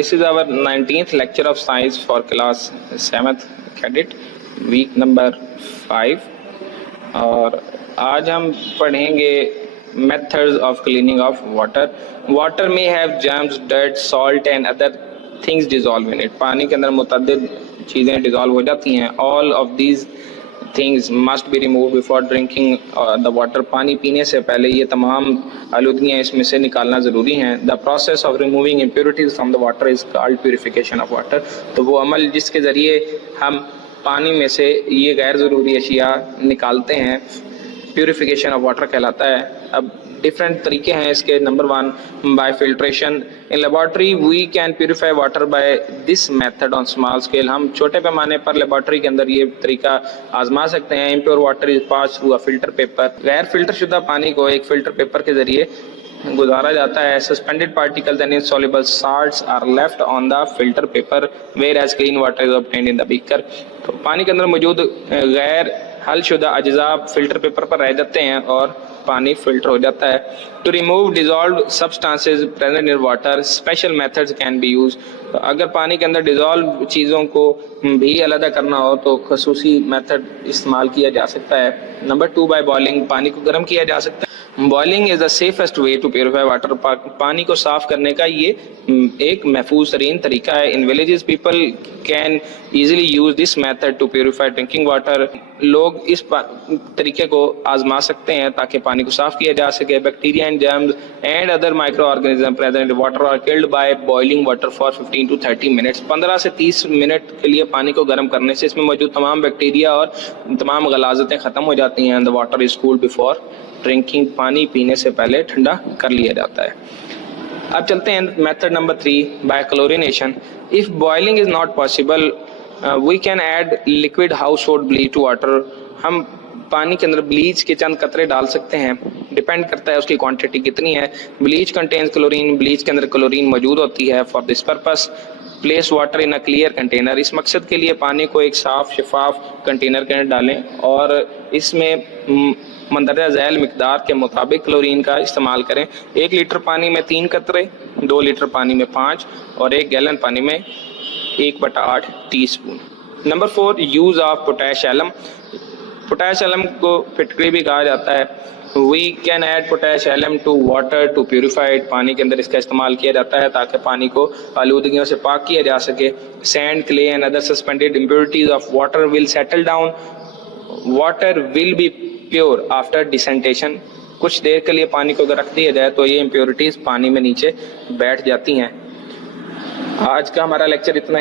This is our 19th lecture of science for class 7th cadet, week number 5. और आज हम पढ़ेंगे methods of cleaning of water. Water may have germs, dirt, salt and other things dissolve in it. पानी के अंदर मुतअद्दिद चीज़ें dissolve हो जाती हैं. All of these things must be removed before drinking the water. पानी पीने से पहले ये तमाम आलूदगियाँ इसमें से निकालना ज़रूरी हैं. The process of removing impurities from the water is called purification of water. तो वो अमल जिसके ज़रिए हम पानी में से ये गैर ज़रूरी अशिया निकालते हैं प्यूरिफिकेशन ऑफ वाटर कहलाता है. अब डिफरेंट तरीके हैं इसके. Number 1 by filtration. In laboratory we can purify water by this method on small scale. हम छोटे पैमाने पर लेबॉर्ट्री के अंदर ये तरीका आजमा सकते हैं. Impure water is pass through a filter paper. गैर फिल्टर शुदा पानी को एक फिल्टर पेपर के जरिए गुजारा जाता है. Suspended particles and insoluble salts are left on the filter paper whereas clean water is obtained in the beaker. तो पानी के अंदर मौजूद गैर हल शुदा अज्जा फिल्टर पेपर पर रह जाते हैं और पानी फिल्टर हो जाता है. To remove dissolve substances present in water special methods can be use. अगर पानी के अंदर डिजॉल्व चीज़ों को भी अलग करना हो तो खसूसी मेथड इस्तेमाल किया जा सकता है. Number 2 by boiling. पानी को गर्म किया जा सकता है. Boiling is the safest way to purify water. पानी को साफ करने का ये एक महफूज तरीन तरीका है. In villages people can easily use this method to purify drinking water. लोग इस तरीके को आजमा सकते हैं ताकि पानी को साफ किया जा सके. Bacteria and germs and other micro organism present in water are killed by boiling water for 15 to 30 minutes. 15 से 30 मिनट के लिए पानी को गर्म करने से इसमें मौजूद तमाम बैक्टीरिया और तमाम गलाजतें ख़त्म हो जाती हैं. The water is cooled before drinking. पानी पीने से पहले ठंडा कर लिया जाता है. अब चलते हैं method number 3 by chlorination. If boiling is not possible we can add liquid house hold bleach to water. हम पानी के अंदर ब्लीच के चंद कतरे डाल सकते हैं. डिपेंड करता है उसकी क्वांटिटी कितनी है. Bleach contains chlorine. ब्लीच के अंदर क्लोरीन मौजूद होती है. For this purpose place water in a clear container. इस मकसद के लिए पानी को एक साफ शफाफ कंटेनर के अंदर डालें और इसमें मंदरजा झैल मिकदार के मुताबिक क्लोरीन का इस्तेमाल करें. 1 लीटर पानी में 3 कतरे, 2 लीटर पानी में 5 और 1 गैलन पानी में 1/8 teaspoon. Number 4 use of potash alum. Potash alum को फिटकरी भी कहा जाता है. We can add potash alum to water to purified. पानी के अंदर इसका इस्तेमाल किया जाता है ताकि पानी को आलूदगियों से पाक किया जा सके. Sand, clay and other suspended impurities of water will settle down. Water will be pure after decantation. कुछ देर के लिए पानी को अगर रख दिया जाए तो ये इम्प्योरिटीज पानी में नीचे बैठ जाती हैं. आज का हमारा लेक्चर इतना